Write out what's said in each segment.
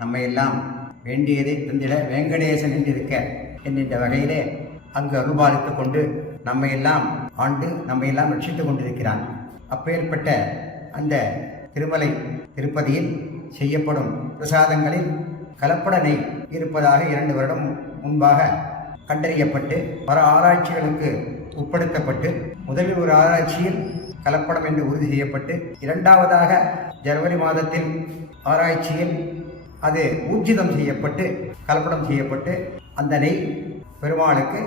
நம்ம எல்லாம் வேண்டியதை தந்திட வேங்கடேசன் என்றிருக்க என்கின்ற வகையிலே அங்கு அருள்பாலித்துக் கொண்டு நம்மையெல்லாம் ஆண்டு நம்மையெல்லாம் ரட்சித்துக் கொண்டிருக்கிறான். அப்பேற்பட்ட அந்த திருப்பதியில் செய்யப்படும் பிரசாதங்களில் கலப்பட நெய் இருப்பதாக 2 வருடம் முன்பாக கண்டறியப்பட்டு பல ஆராய்ச்சிகளுக்கு உட்படுத்தப்பட்டு முதலில் ஒரு ஆராய்ச்சியில் கலப்படம் என்று உறுதி செய்யப்பட்டு 2வதாக ஜனவரி மாதத்தில் ஆராய்ச்சியில் அது ஊர்ஜிதம் செய்யப்பட்டு கலப்படம் செய்யப்பட்டு அந்த நெய் பெருமாளுக்கு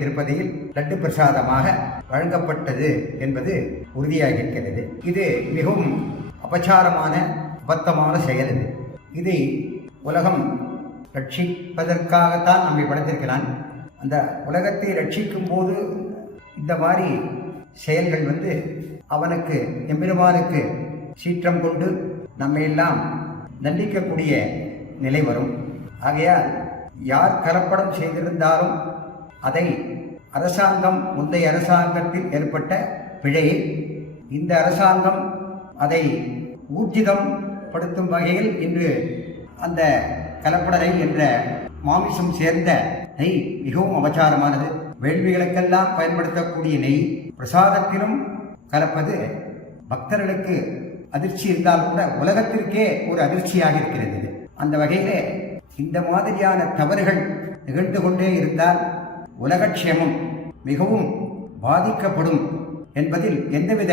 திருப்பதியில் லட்டு பிரசாதமாக வழங்கப்பட்டது என்பது உறுதியாகியிருக்கிறது. இது மிகவும் அபச்சாரமான அபத்தமான செயல். இதை உலகம் ரட்சிப்பதற்காகத்தான் நம்மை படைத்திருக்கிறான். அந்த உலகத்தை ரட்சிக்கும் போது இந்த மாதிரி செயல்கள் அவனுக்கு எம்பெருமானுக்கு சீற்றம் கொண்டு நம்மையெல்லாம் தண்டிக்கக்கூடிய நிலை வரும். ஆகையால் யார் கலப்படம் செய்திருந்தாலும் அதை அரசாங்கம் முந்தைய அரசாங்கத்தில் ஏற்பட்ட பிழையை இந்த அரசாங்கம் அதை ஊர்ஜிதம் படுத்தும் வகையில் இன்று அந்த கலப்பட நெய் என்ற மாமிசம் சேர்ந்த நெய் மிகவும் அபச்சாரமானது. வேள்விகளுக்கெல்லாம் பயன்படுத்தக்கூடிய நெய் பிரசாதத்திலும் கலப்பது பக்தர்களுக்கு அதிர்ச்சி இருந்தால் கூட உலகத்திற்கே ஒரு அதிர்ச்சியாக இருக்கிறது. அந்த வகையிலே இந்த மாதிரியான தவறுகள் நிகழ்ந்து கொண்டே இருந்தால் உலகக்ஷேமம் மிகவும் பாதிக்கப்படும் என்பதில் எந்தவித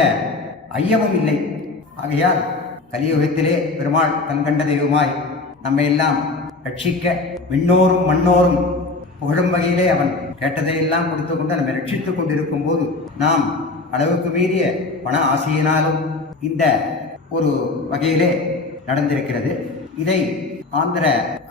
ஐயமும் இல்லை. ஆகையால் கலியுகத்திலே பெருமாள் கண்கண்ட தெய்வமாய் நம்மை எல்லாம் ரட்சிக்க விண்ணோரும் மண்ணோரும் புகழும் வகையிலே அவன் கேட்டதையெல்லாம் கொடுத்து கொண்டு நம்மை ரட்சித்துக் கொண்டிருக்கும் போது நாம் அளவுக்கு மீறிய பண ஆசையினாலும் இந்த ஒரு வகையிலே நடந்திருக்கிறது. இதை ஆந்திர